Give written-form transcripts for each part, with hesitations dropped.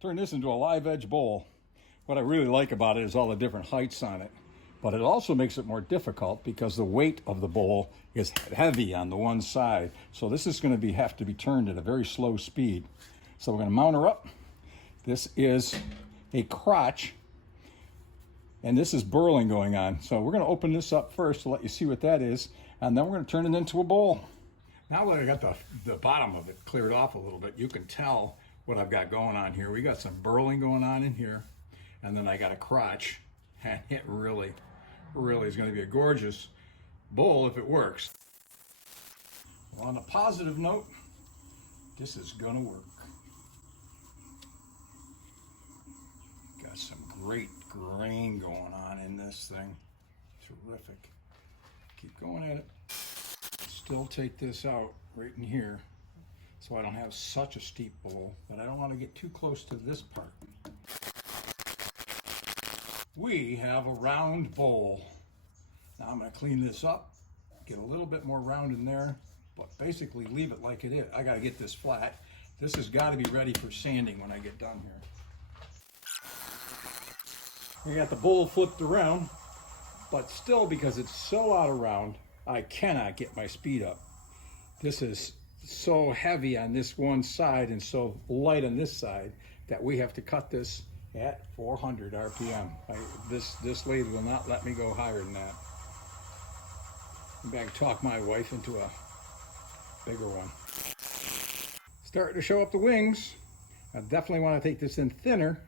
turn this into a live edge bowl. What I really like about it is all the different heights on it, but it also makes it more difficult because the weight of the bowl is heavy on the one side. So this is going to have to be turned at a very slow speed. So we're going to mount her up. This is a crotch, and this is burling going on. So we're going to open this up first to let you see what that is, and then we're going to turn it into a bowl. Now that I got the bottom of it cleared off a little bit, you can tell what I've got going on here. We got some burling going on in here, and then I got a crotch, and it really is going to be a gorgeous bowl if it works. Well, on a positive note, this is going to work. Got some great grain going on in this thing. Terrific. Keep going at it. Still take this out right in here so I don't have such a steep bowl, but I don't want to get too close to this part. We have a round bowl. Now I'm going to clean this up, get a little bit more round in there, but basically leave it like it is. I got to get this flat. This has got to be ready for sanding when I get done here. We got the bowl flipped around, but still, because it's so out of round, I cannot get my speed up. This is so heavy on this one side and so light on this side that we have to cut this at 400 RPM. This lathe will not let me go higher than that. Maybe I can talk my wife into a bigger one. Starting to show up the wings. I definitely want to take this in thinner,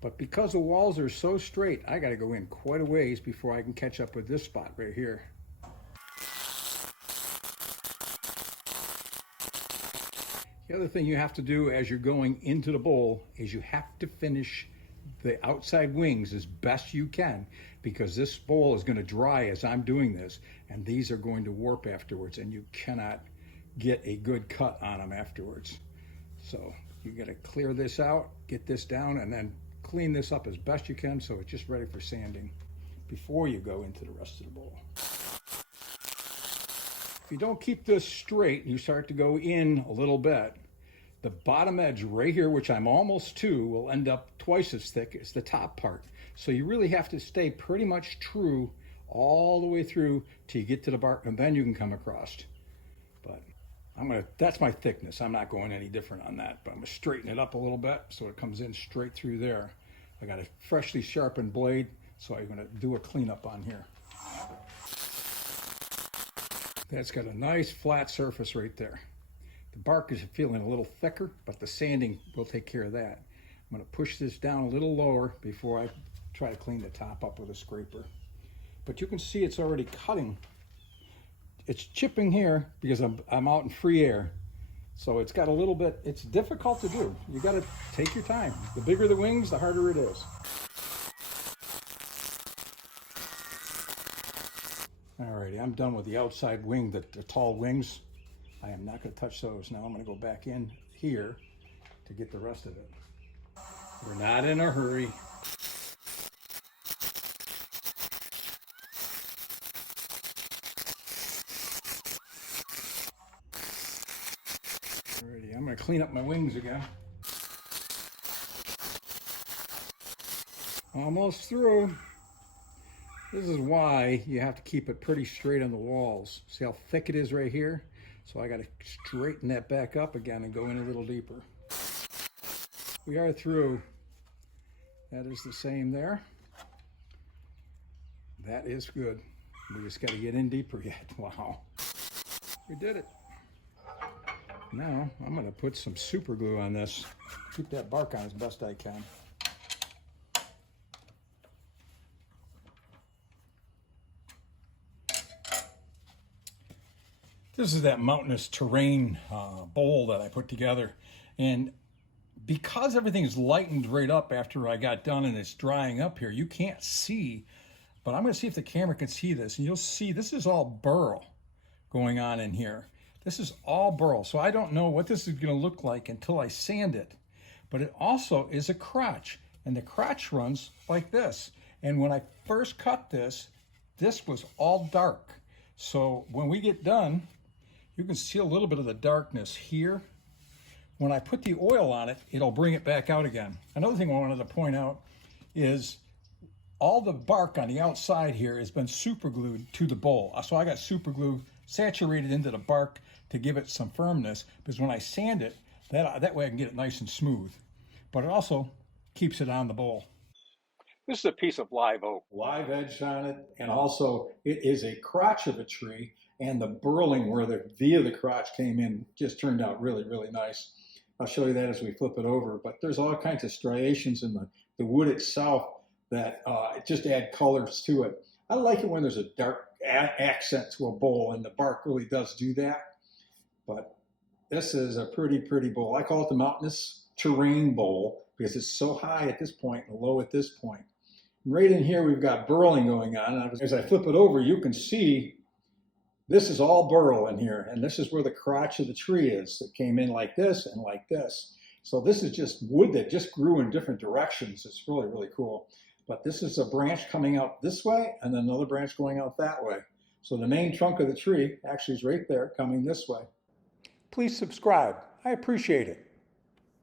but because the walls are so straight, I got to go in quite a ways before I can catch up with this spot right here. The other thing you have to do as you're going into the bowl is you have to finish the outside wings as best you can, because this bowl is going to dry as I'm doing this, and these are going to warp afterwards, and you cannot get a good cut on them afterwards. So you got to clear this out, get this down, and then clean this up as best you can so it's just ready for sanding before you go into the rest of the bowl. If you don't keep this straight, you start to go in a little bit, the bottom edge right here, which I'm almost to, will end up twice as thick as the top part. So you really have to stay pretty much true all the way through till you get to the bark, and then you can come across. But that's my thickness. I'm not going any different on that, but I'm gonna straighten it up a little bit so it comes in straight through there. I got a freshly sharpened blade, so I'm gonna do a cleanup on here. That's got a nice flat surface right there. The bark is feeling a little thicker, but the sanding will take care of that. I'm going to push this down a little lower before I try to clean the top up with a scraper. But you can see it's already cutting. It's chipping here because I'm out in free air. So it's got a little bit, it's difficult to do. You got to take your time. The bigger the wings, the harder it is. Alrighty, I'm done with the outside wing, the tall wings. I am not going to touch those. Now I'm going to go back in here to get the rest of it. We're not in a hurry. Alrighty, I'm going to clean up my wings again. Almost through. This is why you have to keep it pretty straight on the walls. See how thick it is right here? So I got to straighten that back up again and go in a little deeper. We are through. That is the same there. That is good. We just got to get in deeper yet. Wow. We did it. Now I'm going to put some super glue on this. Keep that bark on as best I can. This is that Mountainous Terrain Bowl that I put together, and because everything is lightened right up after I got done and it's drying up here, you can't see, but I'm going to see if the camera can see this, and you'll see this is all burl going on in here. This is all burl, so I don't know what this is going to look like until I sand it, but it also is a crotch, and the crotch runs like this. And when I first cut this, this was all dark. So when we get done, you can see a little bit of the darkness here when I put the oil on it, it'll bring it back out again. Another thing I wanted to point out is all the bark on the outside here has been super glued to the bowl. So I got super glue saturated into the bark to give it some firmness, because when I sand it, that way I can get it nice and smooth. But it also keeps it on the bowl. This is a piece of live oak. Live edge on it, and also it is a crotch of a tree, and the burling where the V of the crotch came in just turned out really, really nice. I'll show you that as we flip it over, but there's all kinds of striations in the wood itself that just add colors to it. I like it when there's a dark accent to a bowl, and the bark really does do that. But this is a pretty, pretty bowl. I call it the Mountainous Terrain Bowl because it's so high at this point and low at this point. And right in here, we've got burling going on. And as I flip it over, you can see this is all burl in here. And this is where the crotch of the tree is that came in like this and like this. So this is just wood that just grew in different directions. It's really, really cool. But this is a branch coming out this way and then another branch going out that way. So the main trunk of the tree actually is right there coming this way. Please subscribe. I appreciate it.